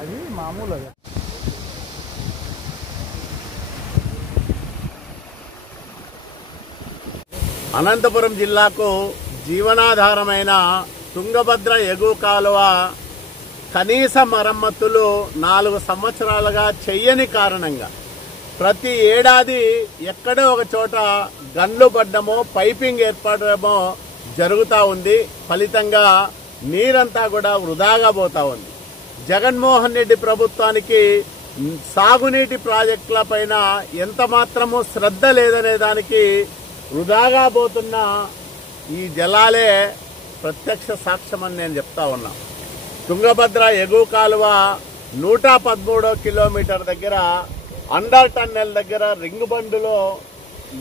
అది మామూలు. అనంతపురం జిల్లాకు జీవనాధారమైన తుంగభద్ర ఎగువ కాలువ కనీస మరమ్మతులు 4 సంవత్సరాలుగా చెయ్యని కారణంగా ప్రతి ఏడాది ఎక్కడో ఒక చోట గన్లు పడ్డమో పైపింగ్ ఏర్పడమో జరుగుతూ ఉంది. ఫలితంగా నీరంతా కూడా వృధాగా పోతా ఉంది. జగన్మోహన్ రెడ్డి ప్రభుత్వానికి సాగునీటి ప్రాజెక్టుల పైన ఎంత మాత్రమూ శ్రద్ధ లేదనే దానికి వృధాగా పోతున్న ఈ జలాలే ప్రత్యక్ష సాక్ష్యమని నేను చెప్తా ఉన్నా. తుంగభద్ర ఎగువ కాలువ 113 కిలోమీటర్ దగ్గర అండర్ టన్నెల్ దగ్గర రింగ్ బండులో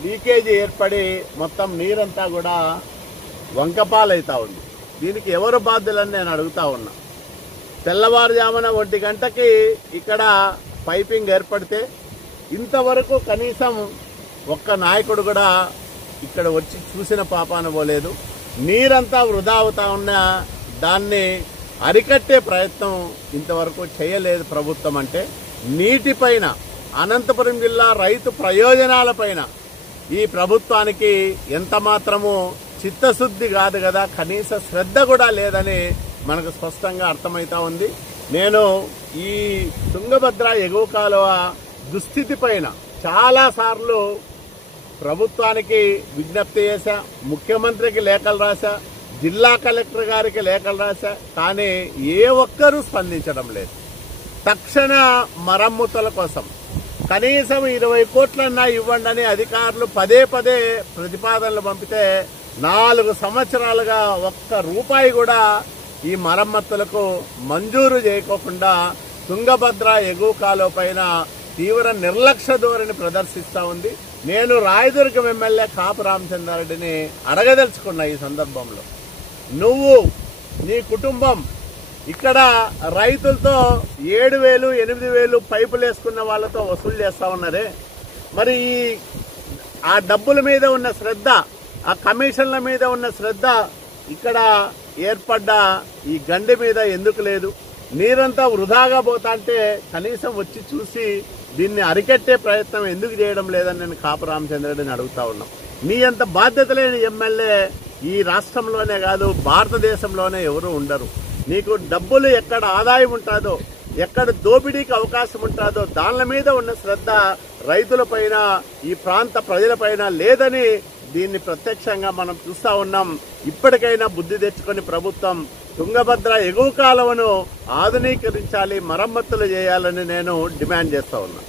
లీకేజీ ఏర్పడి మొత్తం నీరంతా కూడా వంకపాలవుతా ఉంది. దీనికి ఎవరు బాధ్యులని నేను అడుగుతా ఉన్నా. తెల్లవారుజామున 1 గంటకి ఇక్కడ పైపింగ్ ఏర్పడితే ఇంతవరకు కనీసం ఒక్క నాయకుడు కూడా ఇక్కడ వచ్చి చూసిన పాపాన పోలేదు. నీరంతా వృధా అవుతా ఉన్న దాన్ని అరికట్టే ప్రయత్నం ఇంతవరకు చేయలేదు ప్రభుత్వం. అంటే నీటిపైన, అనంతపురం జిల్లా రైతు ప్రయోజనాలపైన ఈ ప్రభుత్వానికి ఎంత మాత్రము చిత్తశుద్ధి కాదు కదా, కనీస శ్రద్ధ కూడా లేదని మనకు స్పష్టంగా అర్థమవుతా ఉంది. నేను ఈ తుంగభద్ర ఎగువ కాలువ దుస్థితి పైన చాలా సార్లు ప్రభుత్వానికి విజ్ఞప్తి చేశా, ముఖ్యమంత్రికి లేఖలు రాశా, జిల్లా కలెక్టర్ గారికి లేఖలు రాశా. కానీ ఏ ఒక్కరూ స్పందించడం లేదు. తక్షణ మరమ్మతుల కోసం కనీసం 20 కోట్లన్నా ఇవ్వండి అని అధికారులు పదే ప్రతిపాదనలు పంపితే 4 సంవత్సరాలుగా ఒక్క రూపాయి కూడా ఈ మరమ్మతులకు మంజూరు చేయకోకుండా తుంగభద్ర ఎగువ కాలువ పైన తీవ్ర నిర్లక్ష్య ధోరణి ప్రదర్శిస్తా ఉంది. నేను రాయదుర్గం ఎమ్మెల్యే కాపు రామచంద్రారెడ్డిని అడగదలుచుకున్నా ఈ సందర్భంలో, నువ్వు నీ కుటుంబం ఇక్కడ రైతులతో 7,000 8,000 పైపులు వేసుకున్న వాళ్ళతో వసూలు చేస్తా ఉన్నారే, మరి ఆ డబ్బుల మీద ఉన్న శ్రద్ధ, ఆ కమిషన్ల మీద ఉన్న శ్రద్ధ ఇక్కడ ఏర్పడ్డ ఈ గండి మీద ఎందుకు లేదు? నీరంతా వృధాగా పోతా అంటే కనీసం వచ్చి చూసి దీన్ని అరికట్టే ప్రయత్నం ఎందుకు చేయడం లేదని నేను కాపు రామచంద్రరెడ్డిని అడుగుతా ఉన్నాం. మీ అంత బాధ్యత లేని ఎమ్మెల్యే ఈ రాష్ట్రంలోనే కాదు భారతదేశంలోనే ఎవరు ఉండరు. నీకు డబ్బులు ఎక్కడ ఆదాయం ఉంటుందో, ఎక్కడ దోపిడీకి అవకాశం ఉంటుందో దాని మీద ఉన్న శ్రద్ధ రైతులపైన, ఈ ప్రాంత ప్రజలపైన లేదని దీన్ని ప్రత్యక్షంగా మనం చూస్తా ఉన్నాం. ఇప్పటికైనా బుద్ధి తెచ్చుకొని ప్రభుత్వం తుంగభద్ర ఎగువ కాలువను ఆధునీకరించాలి, మరమ్మతులు చేయాలని నేను డిమాండ్ చేస్తా ఉన్నా.